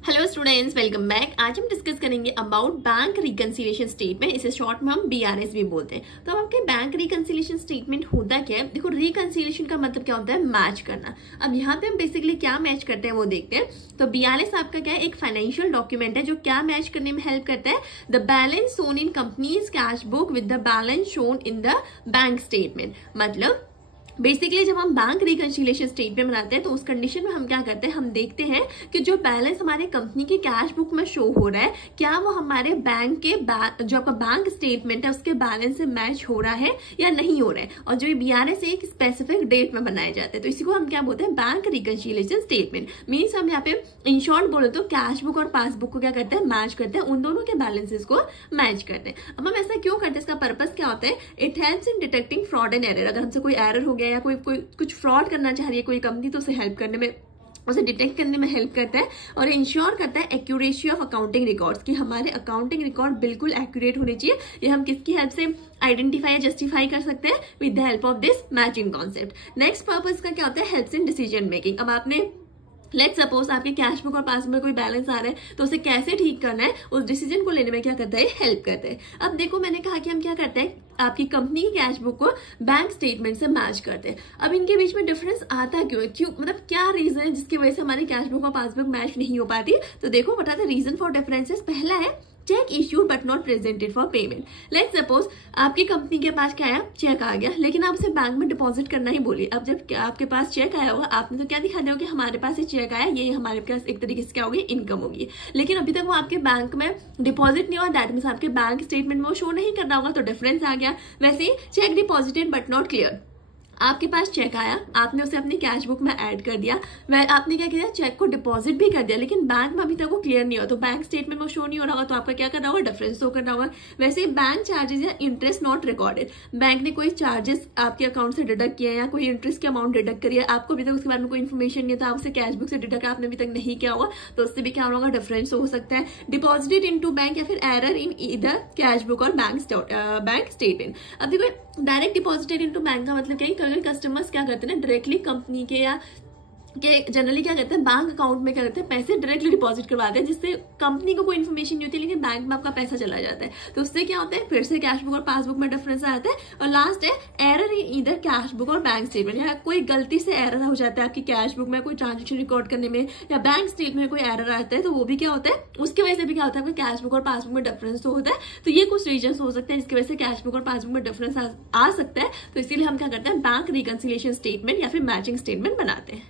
Hello students, welcome back. आज हम discuss करेंगे अबाउट बैंक रिकंसिलिएशन स्टेटमेंट। इसे शॉर्ट में हम बीआरएस भी बोलते हैं। तो अब आपके बैंक रिकंसिलिएशन स्टेटमेंट होता क्या है? देखो, रिकंसिलिएशन का मतलब क्या होता है? मैच करना। अब यहाँ पे हम बेसिकली क्या मैच करते हैं वो देखते हैं। तो बीआरएस आपका क्या है? एक फाइनेंशियल डॉक्यूमेंट है जो क्या मैच करने में हेल्प करता है? The balance shown in companies cash book with the balance shown in the bank statement. मतलब बेसिकली जब हम बैंक रिकंसिलिएशन स्टेटमेंट बनाते हैं तो उस कंडीशन में हम क्या करते हैं, हम देखते हैं कि जो बैलेंस हमारे कंपनी की कैश बुक में शो हो रहा है क्या वो हमारे बैंक के जो आपका बैंक स्टेटमेंट है उसके बैलेंस से मैच हो रहा है या नहीं हो रहा है। और जो ये बीआरएस एक स्पेसिफिक डेट में बनाए जाते हैं तो इसी को हम क्या बोलते हैं? Bank reconciliation statement. मीन्स हम यहाँ पे इन शॉर्ट बोले तो कैश बुक और पासबुक को क्या करते हैं? मैच करते हैं, उन दोनों के बैलेंसेस को मैच करते हैं। अब हम ऐसा क्यों करते हैं? इसका पर्पस क्या होता है? It helps in detecting fraud and error. अगर हमसे कोई एरर हो गया या कोई कुछ फ्रॉड करना चाह रही है कोई कंपनी तो उसे हेल्प करने में, उसे डिटेक्ट करने में हेल्प करता है और इंश्योर करता है एक्यूरेसी ऑफ अकाउंटिंग रिकॉर्ड्स कि हमारे अकाउंटिंग रिकॉर्ड बिल्कुल एक्यूरेट होने चाहिए। ये हम किसकी हेल्प से आइडेंटिफाई या जस्टिफाई कर सकते हैं? With the help of this matching concept. Next purpose का क्या होता है? Helps in decision making. अब आपने लेट्स सपोज आपके कैश बुक और पासबुक में कोई बैलेंस आ रहा है तो उसे कैसे ठीक करना है उस डिसीजन को लेने में क्या करता है? हेल्प करता है। अब देखो, मैंने कहा कि हम क्या करते हैं, आपकी कंपनी की कैश बुक को बैंक स्टेटमेंट से मैच करते हैं। अब इनके बीच में डिफरेंस आता क्यों है? क्यों, मतलब क्या रीजन है जिसकी वजह से हमारी कैश बुक और पासबुक मैच नहीं हो पाती? तो देखो, what are the reason for differences. पहला है cheque issued but not presented for payment. Let's suppose आपकी कंपनी के पास क्या आया? चेक आ गया, लेकिन आप उसे बैंक में डिपॉजिट करना ही बोलिए। अब जब आपके पास चेक आया होगा आपने तो क्या दिखा दिया होगा कि हमारे पास ये चेक आया, ये हमारे पास एक तरीके से क्या होगी? इनकम होगी। लेकिन अभी तक वो आपके बैंक में डिपॉजिट नहीं हुआ, दैट मीन्स आपके बैंक स्टेटमेंट में वो शो नहीं कर रहा होगा, तो डिफरेंस आ गया। वैसे ही cheque deposited but not clear. आपके पास चेक आया, आपने उसे अपनी कैश बुक में ऐड कर दिया, आपने क्या किया? चेक को डिपॉजिट भी कर दिया, लेकिन बैंक में अभी तक वो क्लियर नहीं हुआ, तो बैंक स्टेटमेंट में शो नहीं हो रहा होगा, तो आपका क्या करना होगा? डिफरेंस शो करना होगा। वैसे बैंक चार्जेस या इंटरेस्ट नॉट रिकॉर्डेड। बैंक ने कोई चार्जेस आपके अकाउंट से डिडक्ट किया या कोई इंटरेस्ट की अमाउंट डिडक्ट करी है, आपको अभी तक उसके बारे में कोई इन्फॉर्मेशन नहीं था, आप उसे कैश बुक से डिडक्ट आपने अभी तक नहीं किया होगा, तो उससे भी क्या होगा? डिफरेंस हो सकता है। डिपॉजिटेड इनटू बैंक या फिर error in either cash book और बैंक स्टेटमेंट। अब देखो, डायरेक्ट डिपॉजिटेड इनटू बैंक का मतलब क्या है? कई कस्टमर्स क्या करते हैं ना, डायरेक्टली कंपनी के या जनरली क्या करते हैं, बैंक अकाउंट में क्या करते हैं? पैसे डायरेक्टली डिपॉजिट करवाते हैं, जिससे कंपनी को कोई इन्फॉर्मेशन नहीं होती, लेकिन बैंक में आपका पैसा चला जाता है। तो उससे क्या होता है? फिर से कैश बुक और पासबुक में डिफरेंस आता है। और लास्ट है error in either cash book और बैंक स्टेटमेंट। या कोई गलती से एरर हो जाता है आपकी कैश बुक में कोई ट्रांजेक्शन रिकॉर्ड करने में, या बैंक स्टेटमेंट में कोई एरर आता है, तो वो भी क्या होता है? उसकी वजह से भी क्या होता है? आपका कैश बुक और पासबुक में डिफरेंस तो होता है। तो ये कुछ रीजन हो सकते हैं जिसकी वजह से कैश बुक और पासबुक में डिफरेंस आ सकता है। तो इसीलिए हम क्या करते हैं? बैंक रिकंसिलिएशन स्टेटमेंट या फिर मैचिंग स्टेटमेंट बनाते हैं।